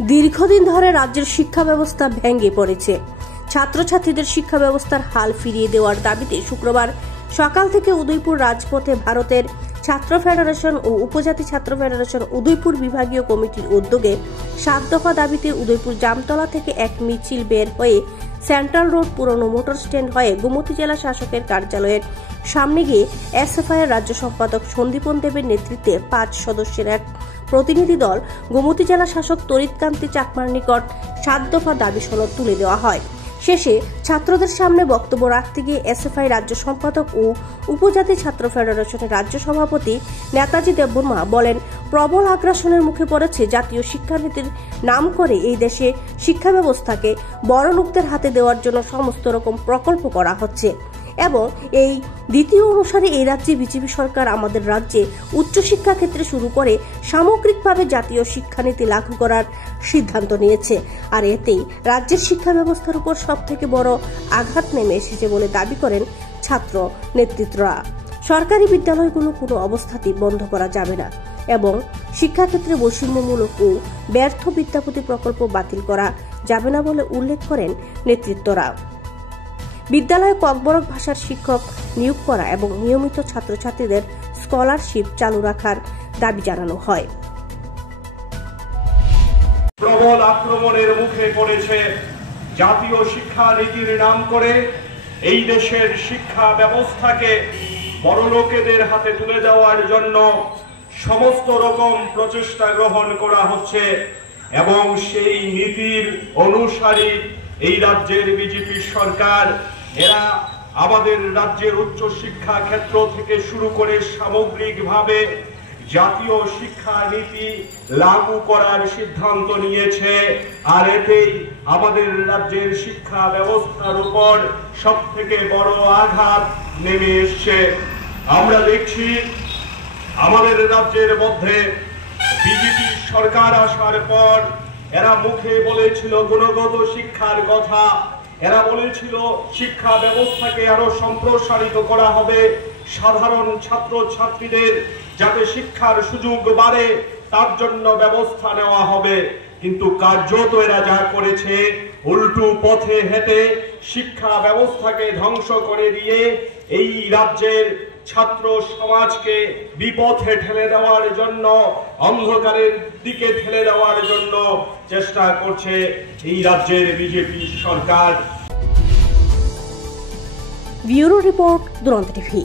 দীর্ঘদিন ধরে রাজ্যের শিক্ষা ব্যবস্থা ভেঙে পড়েছে। ছাত্রছাত্রীদের শিক্ষা ব্যবস্থার হাল ফিরিয়ে দেওয়ার দাবিতে শুক্রবার সকাল থেকে উদয়পুর রাজপথে ভারতের ছাত্র ফেডারেশন ও উপজাতি ছাত্র ফেডারেশন উদয়পুর বিভাগীয় কমিটির উদ্যোগে 7 দফা দাবিতে উদয়পুর জামতলা থেকে এক মিছিল বের হয়ে সেন্ট্রাল রোড পুরনো মোটর স্ট্যান্ড হয়ে গোমতী জেলা শাসকের কার্যালয়ের সামনে গিয়ে এসএফআই এর রাজ্য সম্পাদক সন্দীপন দেবের নেতৃত্বে 5 সদস্যের এক প্রতিনিধি দল গোমতী জেলা শাসক তরিৎকান্তি চাকমার নিকট 7 দফা দাবি সনদ তুলে দেওয়া হয়। শেষে ছাত্রদের সামনে বক্তব্য রাখতে গিয়ে এসএফআই রাজ্য সম্পাদক ও উপজাতি ছাত্র ফেডারেশনের রাজ্য সভাপতি নেতাজি দেববর্মা বলেন, প্রবল আগ্রাসনের মুখে পড়েছে জাতীয় শিক্ষানীতির নাম করে এই দেশে শিক্ষা ব্যবস্থাকে বড় লোকদের হাতে দেওয়ার জন্য সমস্ত রকম প্রকল্প করা হচ্ছে এবং এই দ্বিতীয় অনুসারে এই রাজ্যে বিজেপি সরকার আমাদের রাজ্যে উচ্চশিক্ষা ক্ষেত্রে শুরু করে সামগ্রিকভাবে জাতীয় শিক্ষানীতি লাগু করার সিদ্ধান্ত নিয়েছে। আর এতেই রাজ্যের শিক্ষা ব্যবস্থার উপর সবথেকে বড় আঘাত নেমে এসেছে বলে দাবি করেন ছাত্র নেতৃত্বরা। সরকারি বিদ্যালয়গুলো কোনো অবস্থাতেই বন্ধ করা যাবে না এবং শিক্ষাক্ষেত্রে বৈষম্যমূলক ও ব্যর্থ বিদ্যাপতি প্রকল্প বাতিল করা যাবে না বলে উল্লেখ করেন নেতৃত্বরা। বিদ্যালয়ে ককবরক ভাষার শিক্ষক নিয়োগ করা এবং নিয়মিত ছাত্রছাত্রীদের স্কলারশিপ চালু রাখার দাবি জানানো হয়। প্রবল আক্রমণের মুখে পড়েছে জাতীয় শিক্ষা নীতির নাম করে এই দেশের শিক্ষা ব্যবস্থাকে বড়লোকেদের হাতে তুলে দেওয়ার জন্য সমস্ত রকম প্রচেষ্টা গ্রহণ করা হচ্ছে এবং সেই নীতির অনুসারী এই রাজ্যের বিজেপি সরকার এরা আমাদের রাজ্যের উচ্চ শিক্ষা ক্ষেত্র থেকে শুরু করে সামগ্রিকভাবে জাতীয় শিক্ষা নীতি লাগু করার সিদ্ধান্ত নিয়েছে। আর এতেই আমাদের রাজ্যের শিক্ষা ব্যবস্থার উপর সবথেকে বড় আঘাত নেমে এসছে। আমরা দেখছি আমাদের রাজ্যের মধ্যে বিজেপি সরকার আসার পর এরা মুখে বলেছিল গুণগত শিক্ষার কথা, এরা বলেছিল শিক্ষা ব্যবস্থাকে আরো সম্প্রসারিত করা হবে, সাধারণ ছাত্র ছাত্রীদের যাতে শিক্ষার সুযোগ বাড়ে তার জন্য ব্যবস্থা নেওয়া হবে। কিন্তু কার্যত এরা যা করেছে উল্টো পথে হেঁটে শিক্ষা ব্যবস্থাকে ধ্বংস করে দিয়ে এই রাজ্যের ছাত্র সমাজকে বিপথে ঠেলে দেওয়ার জন্য, অন্ধকারের দিকে ঠেলে দেওয়ার জন্য চেষ্টা করছে এই রাজ্যের বিজেপি সরকার। ব্যুরো রিপোর্ট, দুরন্ত টিভি।